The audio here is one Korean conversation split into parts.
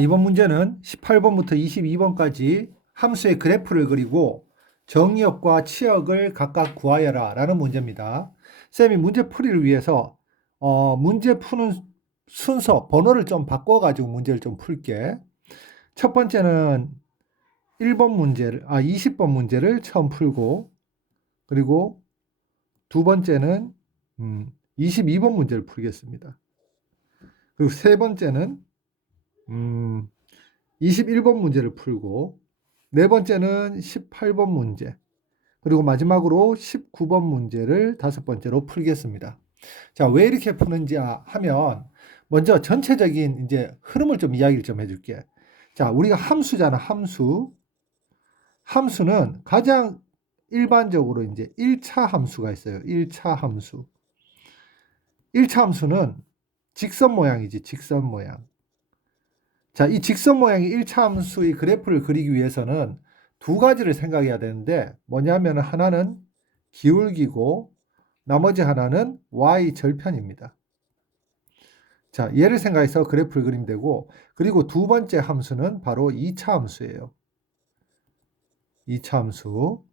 이번 문제는 18번부터 22번까지 함수의 그래프를 그리고 정의역과 치역을 각각 구하여라 라는 문제입니다. 쌤이 문제 풀이를 위해서 어, 문제 푸는 순서, 번호를 좀 바꿔가지고 문제를 좀 풀게. 첫 번째는 1번 문제를, 아, 20번 문제를 처음 풀고, 그리고 두 번째는 음, 22번 문제를 풀겠습니다. 그리고 세 번째는 음, 21번 문제를 풀고, 네 번째는 18번 문제, 그리고 마지막으로 19번 문제를 다섯 번째로 풀겠습니다. 자, 왜 이렇게 푸는지 하면, 먼저 전체적인 이제 흐름을 좀 이야기를 좀 해줄게. 자, 우리가 함수잖아, 함수. 함수는 가장 일반적으로 이제 1차 함수가 있어요. 1차 함수. 1차 함수는 직선 모양이지, 직선 모양. 자, 이 직선 모양의 1차 함수의 그래프를 그리기 위해서는 두 가지를 생각해야 되는데 뭐냐면 하나는 기울기고 나머지 하나는 y 절편입니다. 자, 얘를 생각해서 그래프를 그리면 되고 그리고 두 번째 함수는 바로 2차 함수예요. 2차 함수.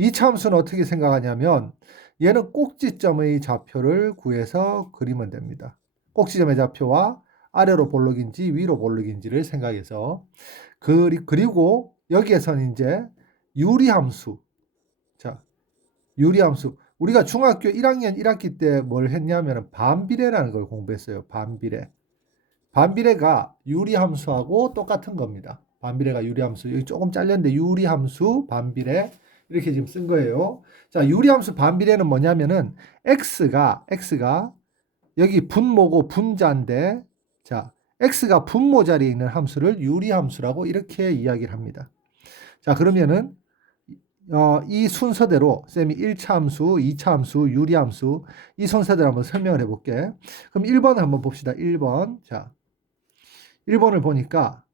2차 함수는 어떻게 생각하냐면 얘는 꼭지점의 좌표를 구해서 그리면 됩니다. 꼭지점의 좌표와 아래로 볼록인지 위로 볼록인지를 생각해서 그리, 그리고 여기에서는 이제 유리함수. 자 유리함수. 우리가 중학교 1학년 1학기 때 뭘 했냐면 반비례라는 걸 공부했어요 반비례. 반비례가 유리함수하고 똑같은 겁니다. 반비례가 유리함수. 여기 조금 잘렸는데 유리함수 반비례 이렇게 지금 쓴 거예요. 자 유리함수 반비례는 뭐냐면은 x가 x가 여기 분모고 분자인데 자, x가 분모 자리에 있는 함수를 유리 함수라고 이렇게 이야기를 합니다. 자, 그러면은 어, 이 순서대로 쌤이 1차 함수, 2차 함수, 유리 함수 이 순서대로 한번 설명을 해 볼게. 그럼 1번을 한번 봅시다. 1번. 자, 1번을 보니까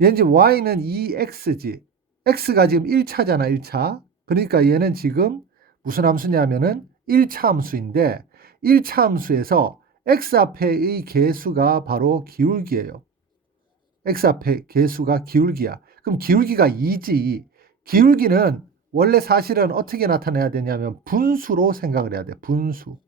얘는 y는 2x지. x가 지금 1차잖아, 1차. 그러니까 얘는 지금 무슨 함수냐면은 1차 함수인데 1차 함수에서 x 앞에의 개수가 바로 기울기예요. x 앞에 개수가 기울기야. 그럼 기울기가 2지. 기울기는 원래 사실은 어떻게 나타내야 되냐면 분수로 생각을 해야 돼. 분수.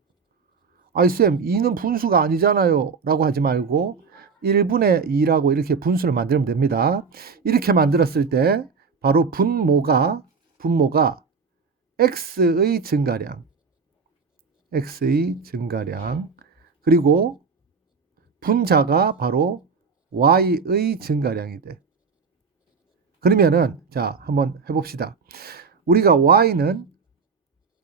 아이 쌤, 2는 분수가 아니잖아요. 라고 하지 말고 1분의 2라고 이렇게 분수를 만들면 됩니다. 이렇게 만들었을 때 바로 분모가 분모가 x의 증가량 x의 증가량 그리고 분자가 바로 y의 증가량이 돼. 그러면은 자 한번 해봅시다. 우리가 y는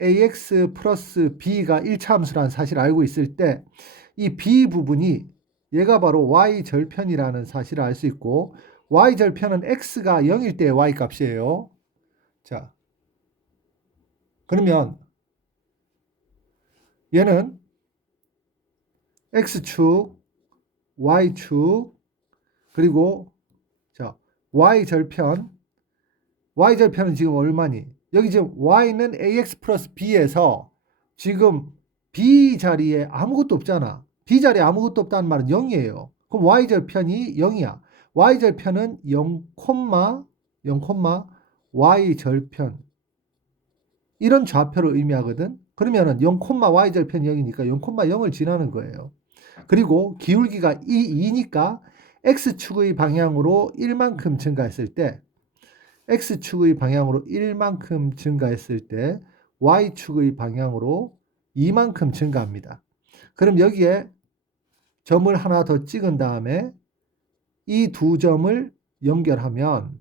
ax 플러스 b가 1차 함수라는 사실을 알고 있을 때 이 b 부분이 얘가 바로 y 절편이라는 사실을 알 수 있고 y 절편은 x가 0일 때 y 값이에요. 자 그러면 얘는 x축, y축, 그리고 자, y절편. y절편은 지금 얼마니? 여기 지금 y는 ax 플러스 b에서 지금 b 자리에 아무것도 없잖아. b 자리에 아무것도 없다는 말은 0이에요. 그럼 y절편이 0이야. y절편은 0, 0, y절편. 이런 좌표를 의미하거든. 그러면은 0, y절편이 0이니까 0, 0을 지나는 거예요. 그리고 기울기가 2, 2니까 x축의 방향으로 1만큼 증가했을 때 x축의 방향으로 1만큼 증가했을 때 y축의 방향으로 2만큼 증가합니다. 그럼 여기에 점을 하나 더 찍은 다음에 이 두 점을 연결하면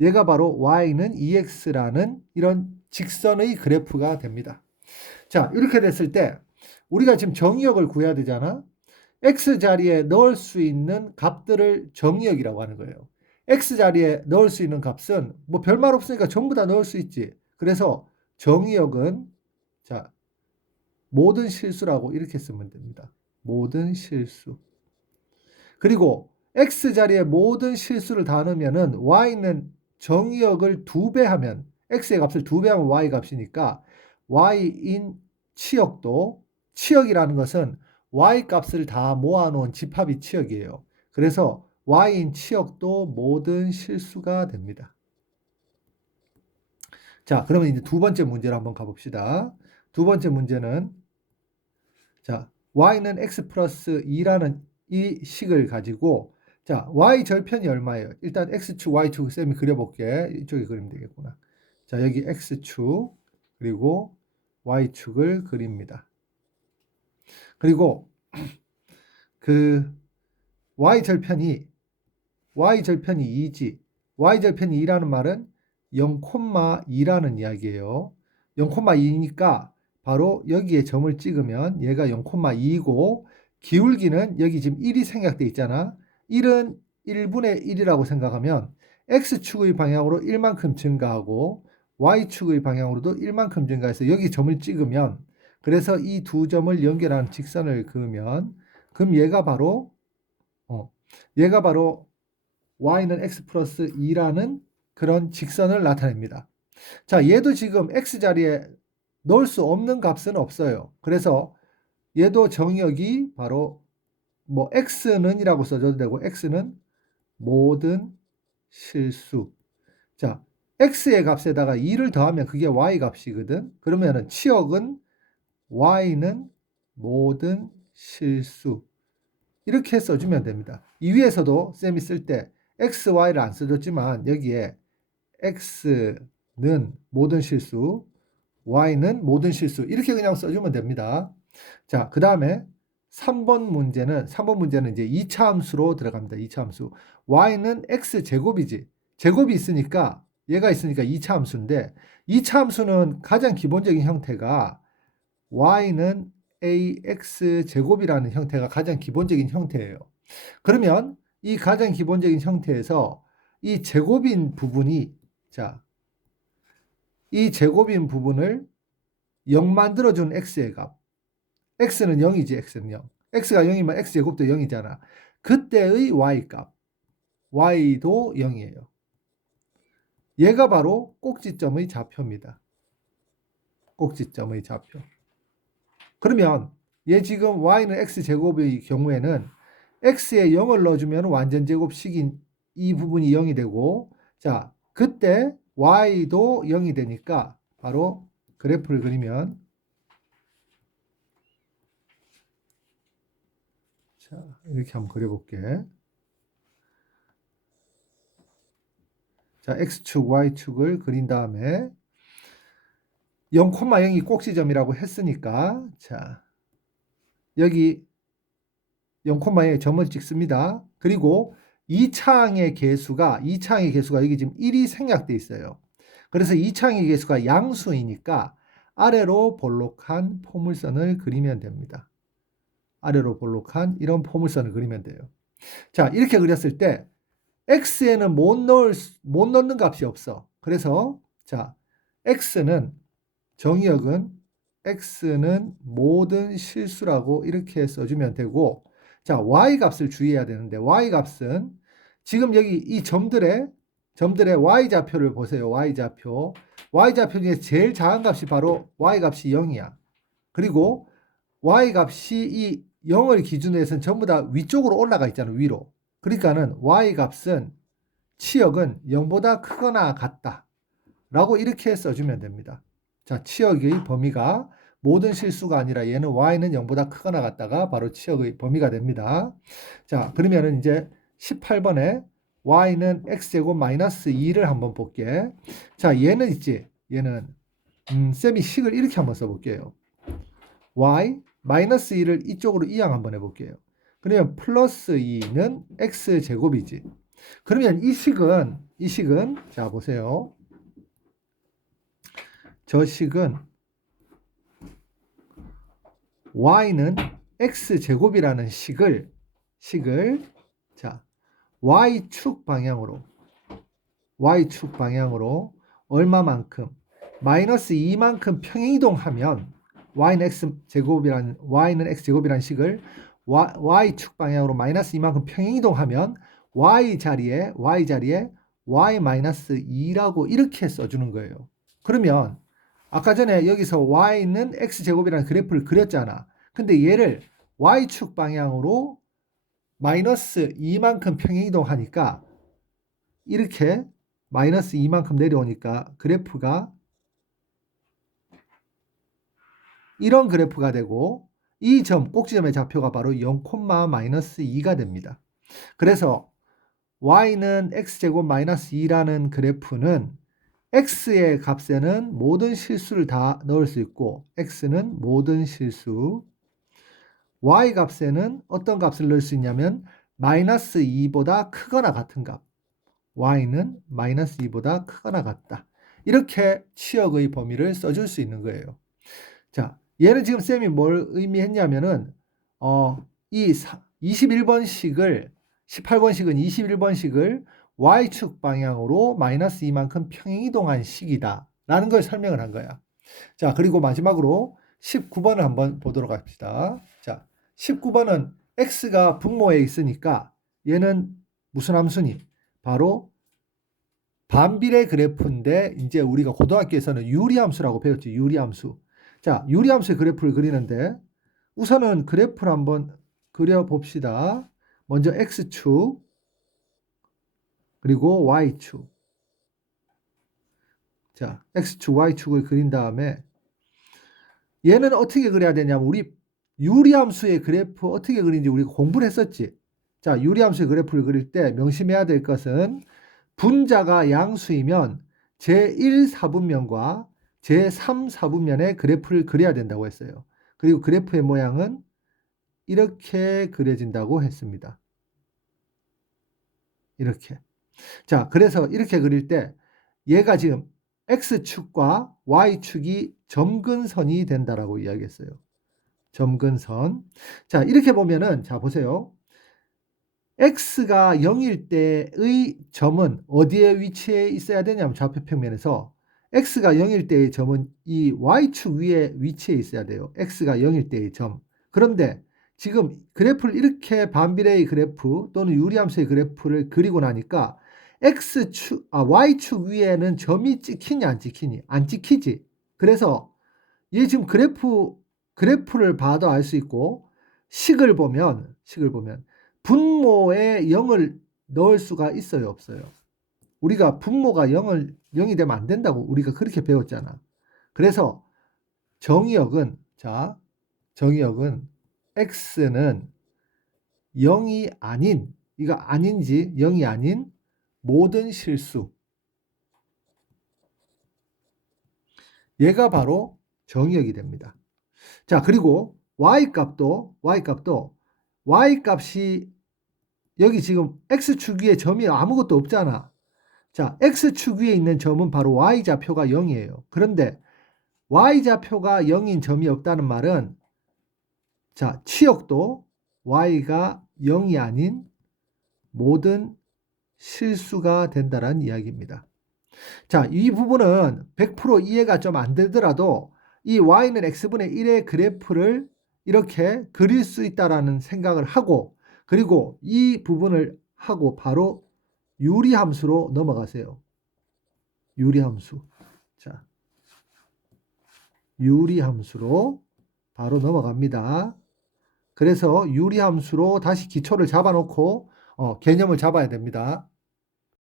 얘가 바로 y는 2x라는 이런 직선의 그래프가 됩니다. 자, 이렇게 됐을 때 우리가 지금 정의역을 구해야 되잖아. x 자리에 넣을 수 있는 값들을 정의역이라고 하는 거예요. x 자리에 넣을 수 있는 값은 뭐 별말 없으니까 전부 다 넣을 수 있지. 그래서 정의역은 자 모든 실수라고 이렇게 쓰면 됩니다. 모든 실수. 그리고 x 자리에 모든 실수를 다 넣으면은 y는 정의역을 두 배 하면 x의 값을 두 배 하면 y 값이니까 y인 치역도 치역이라는 것은 y 값을 다 모아놓은 집합이 치역이에요. 그래서 y인 치역도 모든 실수가 됩니다. 자, 그러면 이제 두 번째 문제로 한번 가봅시다. 두 번째 문제는 자, y는 x 플러스 2라는 이 식을 가지고 자, y 절편이 얼마예요? 일단 x축, y축 쌤이 그려볼게. 이쪽에 그리면 되겠구나. 자, 여기 x축 그리고 y축을 그립니다. 그리고 그 y 절편이 y 절편이 2지. y 절편이 2라는 말은 0,2라는 이야기예요. 0,2니까 바로 여기에 점을 찍으면 얘가 0,2이고 기울기는 여기 지금 1이 생략돼 있잖아. 1은 1분의 1이라고 생각하면 x축의 방향으로 1만큼 증가하고 y축의 방향으로도 1만큼 증가해서 여기 점을 찍으면 그래서 이 두 점을 연결하는 직선을 그으면 그럼 얘가 바로 어, 얘가 바로 y는 x 플러스 2라는 그런 직선을 나타냅니다. 자, 얘도 지금 x 자리에 넣을 수 없는 값은 없어요. 그래서 얘도 정역이 바로 뭐 x는이라고 써줘도 되고 x는 모든 실수. 자, x의 값에다가 2를 더하면 그게 y 값이거든. 그러면은 치역은 y는 모든 실수. 이렇게 써주면 됩니다. 이 위에서도 쌤이 쓸 때 x, y를 안 써줬지만 여기에 x는 모든 실수, y는 모든 실수 이렇게 그냥 써주면 됩니다. 자, 그 다음에 3번 문제는 3번 문제는 이제 2차 함수로 들어갑니다. 2차 함수. y는 x 제곱이지. 제곱이 있으니까 얘가 있으니까 2차 함수인데 2차 함수는 가장 기본적인 형태가 y는 ax 제곱이라는 형태가 가장 기본적인 형태예요. 그러면 이 가장 기본적인 형태에서 이 제곱인 부분이 자, 이 제곱인 부분을 0 만들어준 x의 값. X는 0이지, x는 0. x가 0이면 x제곱도 0이잖아. 그때의 y값. y도 0이에요. 얘가 바로 꼭지점의 좌표입니다. 꼭지점의 좌표. 그러면 얘 지금 y는 x제곱의 경우에는 x에 0을 넣어주면 완전 제곱식인 이 부분이 0이 되고 자 그때 y도 0이 되니까 바로 그래프를 그리면 자 이렇게 한번 그려볼게 자 x축 y축을 그린 다음에 0,0이 꼭지점이라고 했으니까 자 여기 0,0에 점을 찍습니다. 그리고 이 창의 개수가 이 창의 개수가 여기 지금 1이 생략돼 있어요. 그래서 이 창의 개수가 양수이니까 아래로 볼록한 포물선을 그리면 됩니다. 아래로 볼록한 이런 포물선을 그리면 돼요. 자, 이렇게 그렸을 때 x에는 못 넣을 못 넣는 값이 없어. 그래서 자, x는 정의역은 x는 모든 실수라고 이렇게 써주면 되고 자 y 값을 주의해야 되는데 y 값은 지금 여기 이 점들의 점들의 y 좌표를 보세요. y 좌표 y 좌표 중에 제일 작은 값이 바로 y 값이 0이야. 그리고 y 값이 이 0을 기준으로 해서는 전부 다 위쪽으로 올라가 있잖아 위로. 그러니까는 y 값은 치역은 0보다 크거나 같다. 라고 이렇게 써주면 됩니다. 자, 치역의 범위가 모든 실수가 아니라 얘는 y는 0보다 크거나 같다가 바로 치역의 범위가 됩니다. 자, 그러면은 이제 18번에 y는 x제곱 마이너스 2를 한번 볼게. 자, 얘는 있지. 얘는 음, 쌤이 식을 이렇게 한번 써볼게요. y 마이너스 2를 이쪽으로 이항 한번 해볼게요. 그러면 플러스 2는 x제곱이지. 그러면 이 식은 이 식은 자 보세요. 저 식은 y는 x제곱이라는 식을 식을 자 y축 방향으로 y축 방향으로 얼마만큼 마이너스 2만큼 평행이동하면 y는 x제곱이라는 y는 x제곱이라는 식을 y축 방향으로 마이너스 2만큼 평행 이동하면 y 자리에 y 자리에 y 마이너스 2라고 이렇게 써주는 거예요. 그러면 아까 전에 여기서 y는 x제곱이라는 그래프를 그렸잖아. 근데 얘를 y축 방향으로 마이너스 2만큼 평행 이동하니까 이렇게 마이너스 2만큼 내려오니까 그래프가 이런 그래프가 되고 이 점 꼭지점의 좌표가 바로 0, 마이너스 2가 됩니다. 그래서 y는 x제곱 마이너스 2라는 그래프는 x의 값에는 모든 실수를 다 넣을 수 있고 x는 모든 실수 y 값에는 어떤 값을 넣을 수 있냐면 마이너스 2보다 크거나 같은 값 y는 마이너스 2보다 크거나 같다. 이렇게 치역의 범위를 써줄 수 있는 거예요. 자, 얘는 지금 쌤이 뭘 의미했냐면은 어, 이 21번식을 18번식은 21번식을 y축 방향으로 마이너스 2만큼 평행이동한 식이다. 라는 걸 설명을 한 거야. 자, 그리고 마지막으로 19번을 한번 보도록 합시다. 자, 19번은 x가 분모에 있으니까 얘는 무슨 함수니? 바로 반비례 그래프인데 이제 우리가 고등학교에서는 유리함수라고 배웠지. 유리함수. 자, 유리함수의 그래프를 그리는데 우선은 그래프를 한번 그려 봅시다. 먼저 x축 그리고 y축. 자, x축, y축을 그린 다음에 얘는 어떻게 그려야 되냐면 우리 유리함수의 그래프 어떻게 그리는지 우리가 공부를 했었지. 자, 유리함수의 그래프를 그릴 때 명심해야 될 것은 분자가 양수이면 제1 사분면과 제3 사분면의 그래프를 그려야 된다고 했어요. 그리고 그래프의 모양은 이렇게 그려진다고 했습니다. 이렇게. 자, 그래서 이렇게 그릴 때 얘가 지금 x축과 y축이 점근선이 된다라고 이야기했어요. 점근선. 자, 이렇게 보면은 자, 보세요. x가 0일 때의 점은 어디에 위치해 있어야 되냐면 좌표 평면에서 x가 0일 때의 점은 이 y축 위에 위치해 있어야 돼요. x가 0일 때의 점. 그런데 지금 그래프를 이렇게 반비례의 그래프 또는 유리함수의 그래프를 그리고 나니까 x축, 아, y축 위에는 점이 찍히니 안 찍히니? 안 찍히지. 그래서 얘 지금 그래프, 그래프를 봐도 알 수 있고 식을 보면, 식을 보면 분모에 0을 넣을 수가 있어요, 없어요? 우리가 분모가 0을 0이 되면 안 된다고 우리가 그렇게 배웠잖아. 그래서 정의역은 자, 정의역은 x는 0이 아닌 이거 아닌지 0이 아닌 모든 실수 얘가 바로 정의역이 됩니다. 자, 그리고 y 값도 y 값도 y 값이 여기 지금 x축 위에 점이 아무것도 없잖아. 자, x축 위에 있는 점은 바로 y좌표가 0이에요. 그런데 y좌표가 0인 점이 없다는 말은 자, 치역도 y가 0이 아닌 모든 실수가 된다는 이야기입니다. 자, 이 부분은 100% 이해가 좀 안 되더라도 이 y는 x분의 1의 그래프를 이렇게 그릴 수 있다라는 생각을 하고 그리고 이 부분을 하고 바로 유리함수로 넘어가세요. 유리함수. 자, 유리함수로 바로 넘어갑니다. 그래서 유리함수로 다시 기초를 잡아놓고 어, 개념을 잡아야 됩니다.